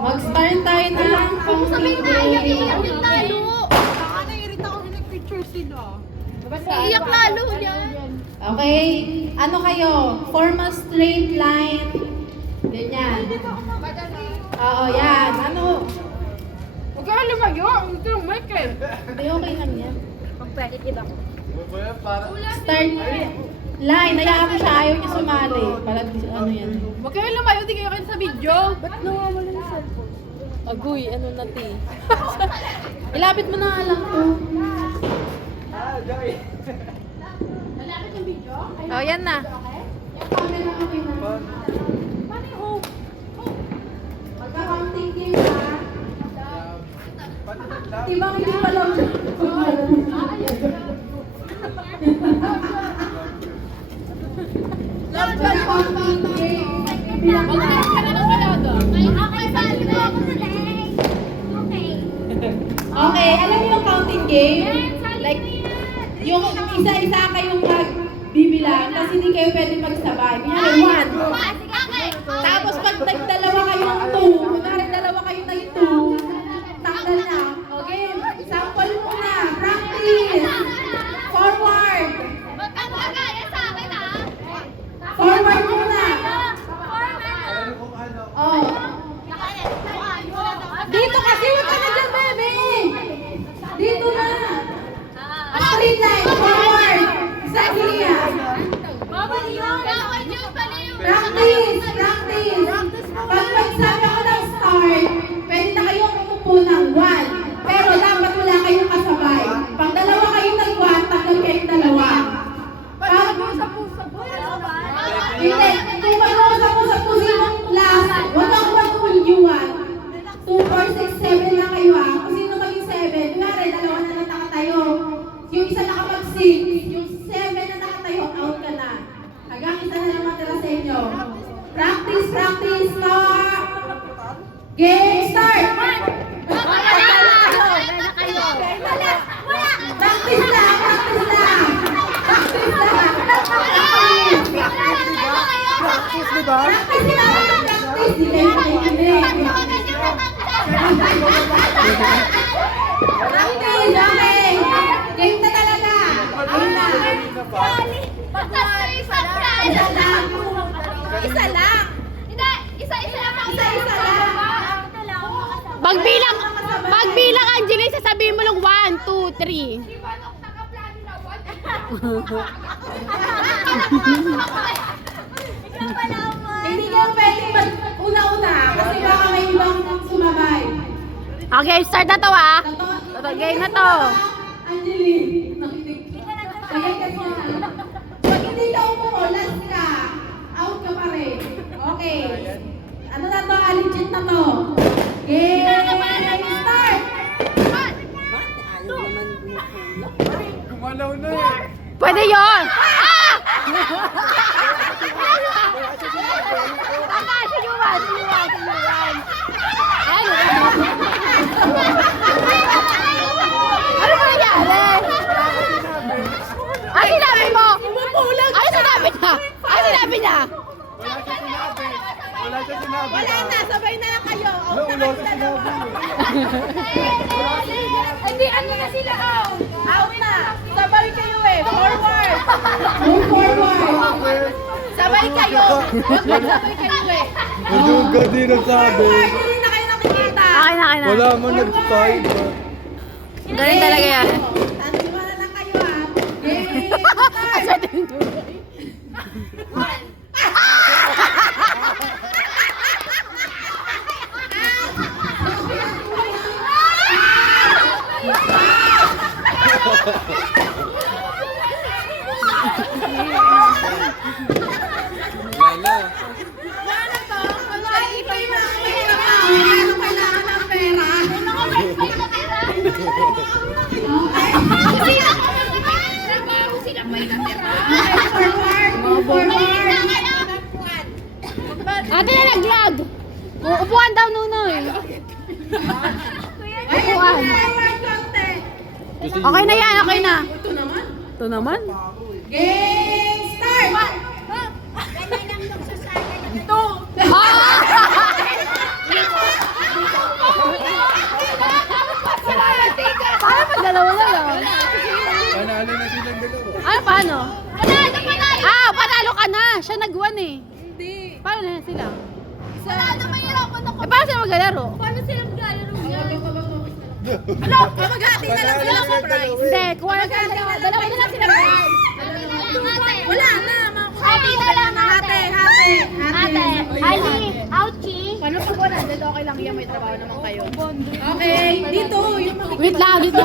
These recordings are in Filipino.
Mag-start tayo ng Sabi na, iyak game. yung lalo. Naiirita ko na nag-picture sila. Iyak lalo yan. Okay, ano kayo? Form a straight line. Ganyan. Oo, yan. Ano? Huwag ka lumayo. Ito yung mic eh. Hindi, okay lang yan. Magpwedit iba ko. Start line. Hayaan mo siya. Ayaw niya sumali. Para ano yan. Huwag kayo lumayo. Di kayo kayo sa video. Ba't nawawala yung cellphone? Agoy, ano na ti? Ilapit mo na nga lang to. Oh, yan na. Camera okay na. Paano yung hope? Magka-counting game ha. Ibang hindi pa lang siya. Magka-counting game. Magpwedit ka na ng kalado. Okay, sali mo ako today. Okay. Okay, alam niyo yung counting game? Like, yung isa-isa kayong magbibilang, tapos hindi kayo pwede magsabay. Kunyari, 1. Okay. Tapos pag nagdalawa kayong 2, kunyari dalawa kayong nag-2, tanggal na. Okay, sample muna. Practice. Forward. Magkakagaya sa akin ah. Forward muna. Oh. Dito kasi, huwag ka na dyan, bebe. Dito na. Straight line. Forward. Exactly yan. Practice. Practice. Pag magsabi ako ng start, pwede na kayong umupo ng 1. Pero dapat wala kayong kasabay. Pag dalawa kayong nag-1, tagal kayong dalawa. Pag hindi, kung mag-uusap-usap po sinong last, wag ang mag-ulyuan. 2, 4, 6, 7 lang kayo ah. Kung sino maging 7, kunwari, dalawa na lang nakatayo. Yung isa nakapag-6, yung 7 na nakatayo, out ka na. Hanggang isa na lang matira sa inyo. Practice, start! Game, start! Practice lang! Practice, di ba? Practice lang! Practice! Di kayo nakikinig. Practice, okay! Game na talaga! Game na! Isa lang! Isa-isa lang ako. Isa-isa lang! Pagbilang, Angeline, sasabihin mo lang 1, 2, 3. Hindi ka pwede mag-una-una kasi baka may ibang sumabay. Okay, start na to ah. Totoo, game na to. Angeline, nakinig. Kaya kasi na. Pag hindi ka umupo, last ka. Out ka pa rin. Okay. Ano na to? Legit na to. Game, start! Gumalaw na eh. Pwede yun! Ah! Ano ba nangyari? Ano sinabi mo? Ano sinabi niya? Ano sinabi niya? Wala siya sinabi. Wala na, sabay na lang kayo. Out na Wala kayo siya dalawa. sinabi. Hindi, ano na sila out. Out na. Sabay kayo eh. Forward. Move forward. Sabay kayo. Sabay kayo eh. Medyo gadi nagsabi. Forward. Hindi na kayo nakikita. Okay na. Wala man nag-fight. Galing talaga yan. Tansiman na lang kayo ah. Game. Start. Wala. Wala to. Wala. Iba yung mga pera. Ano kailangan ng pera? Forward. Move forward. Ate na nag-vlog. Upuan daw nunoy. Upuan. Forward konti. Okay na yan, okay na. Ito naman. Ito naman. Game start! Ah! eh. Hindi. Paano na sila? Wala na mahirapan ako. Eh, paano sila maglalaro? Paano sila maglalaro niya? Maghati na lang sila sa prize. Hindi, kuha na sila. Dalawa na lang sila. Wala na. Hati na lang ate. Ate. Ali. Ouchie. Paano pag wala? Dito okay lang yan. May trabaho naman kayo. Okay, dito. Yung mga Wait lang, dito.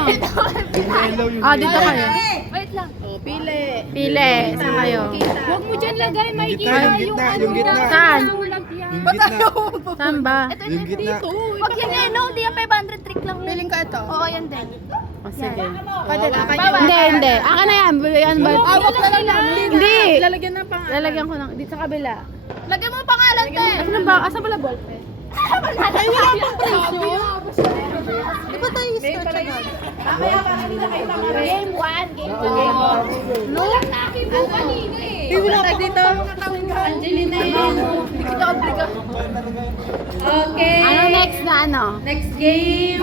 Hello yun. Ah, dito kayo. Wait lang. Pili. Saan kayo? Huwag mo dyan lagay. May Yung gitna. Saan? Yung gitna. Saan ba? Yung gitna. Huwag yan eh, no? Hindi yan 500 trick lang. Piling ka ito? Oo, yan din. Oh, sige. Bawal. Hindi. Akin na yan. Yan ba? Awak na lang. Hindi. Lalagyan ko ng dito sa kabila. Lagyan mo ang pangalan ko eh. Asan ba? Asan pala ballpen? Ay, wala pang presyo. Di ba tayo start agad? Mamaya para hindi na kayo tama rin. Game 1, game 2. No? Akin po kanina eh. Wala ka dito. Angelina yun. Okay. Ano next na ano? Next game.